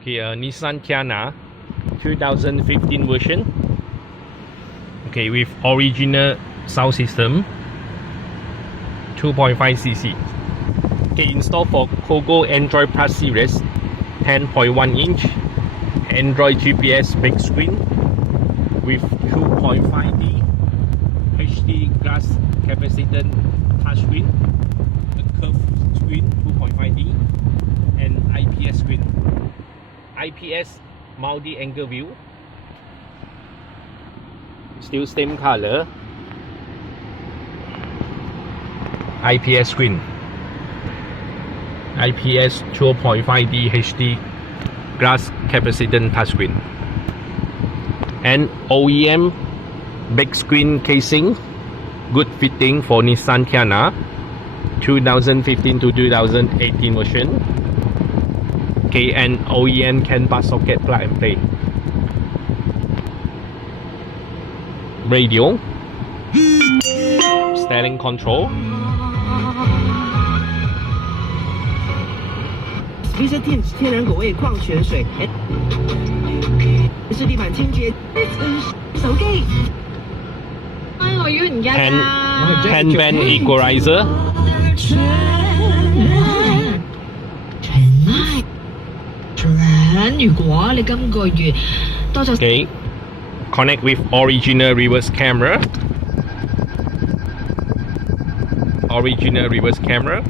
Okay, Nissan Teana 2015 version. Okay, with original sound system, 2.5cc. Okay, installed for Cogoo Android Plus series, 10.1 inch Android GPS big screen with 2.5D HD glass capacitance touchscreen, a curved screen 2.5D, and IPS screen. IPS multi-angle view, still same color. IPS screen, IPS 2.5D HD glass capacitance touchscreen, and OEM big screen casing, good fitting for Nissan Teana 2015 to 2018 version. Okay, and OEM canbus socket plug and play. Radio, steering control,一些天然果味矿泉水，是地板清洁，手機。哎，我約人家㗎。10 band equalizer. Okay, connect with original reverse camera. Original reverse camera.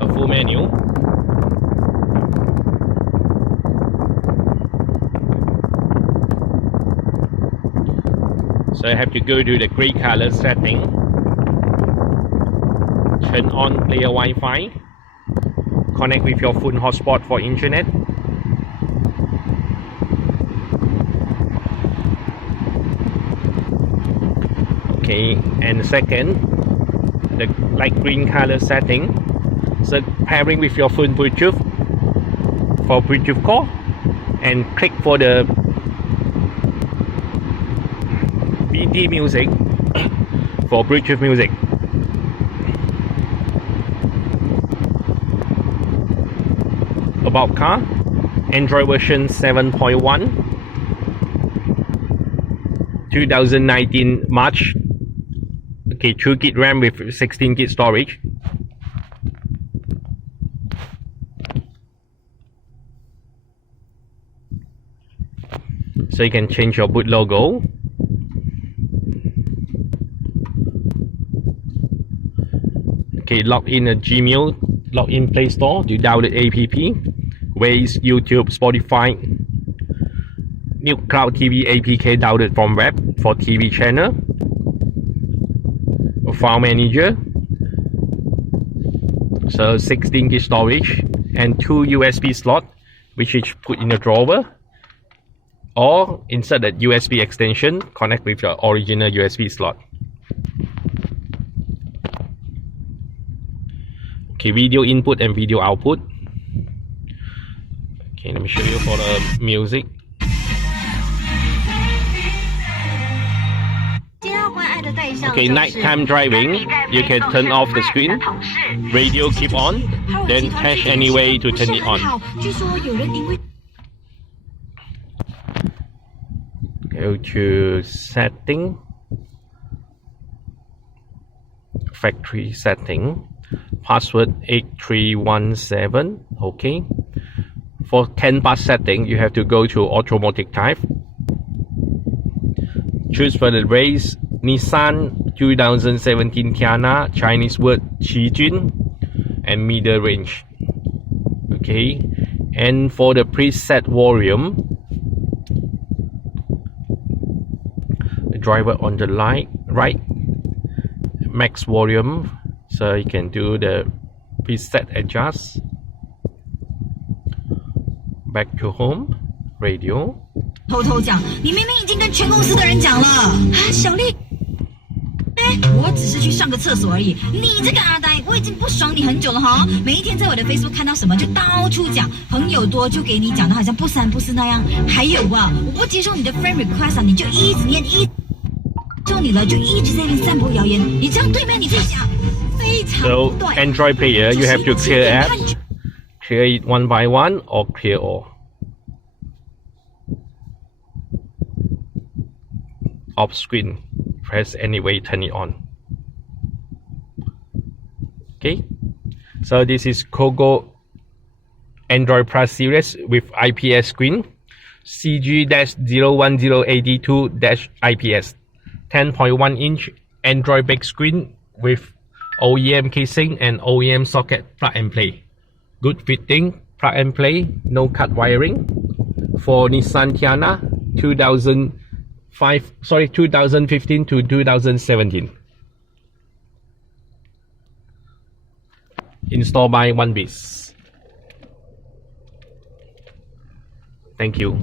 A full menu. So I have to go to the gray color setting, turn on player Wi-Fi, connect with your phone hotspot for internet. Okay, and second, the light green color setting, so pairing with your phone Bluetooth for Bluetooth call, and click for the BT music for Bluetooth music. About car, Android version 7.1, 2019 March. Okay, 2GB RAM with 16GB storage. So you can change your boot logo. Okay, log in a Gmail, log in Play Store to download app, Waze, YouTube, Spotify, new Cloud TV APK download from web for TV channel, file manager, so 16GB storage and 2 USB slot, which is put in a drawer, or insert a USB extension, connect with your original USB slot. Okay, video input and video output. Okay, let me show you for the music. Okay, nighttime driving, you can turn off the screen. Radio keep on, then touch any way to turn it on. Go to setting, factory setting, password 8317. Okay, for canbus setting you have to go to automatic type, choose for the race Nissan 2017 Teana, Chinese word Qijun, and middle range. Okay, and for the preset volume, the driver on the right, max volume, so you can do the preset adjust. Back to home, radio. 偷偷讲，你明明已经跟全公司的人讲了啊，小丽。我只是去上个厕所而已。你这个阿呆，我已经不爽你很久了哈！每一天在我的 Facebook 看到什么就到处讲，朋友多就给你讲的好像不三不四那样。还有啊，我不接受你的 friend request 啊，你就一直念中你了，就一直在那边散播谣言。你这样对吗？你自己想，非常 So 不对。 Android player, you have to clear apps, clear it one by one or clear all. Off screen, press anyway, turn it on. Okay, so this is Cogoo Android Plus series with IPS screen, CG-01082-IPS, 10.1 inch Android big screen with OEM casing and OEM socket plug and play. Good fitting, plug and play, no cut wiring. For Nissan Teana 2015 to 2017. Installed by OneBiz. Thank you.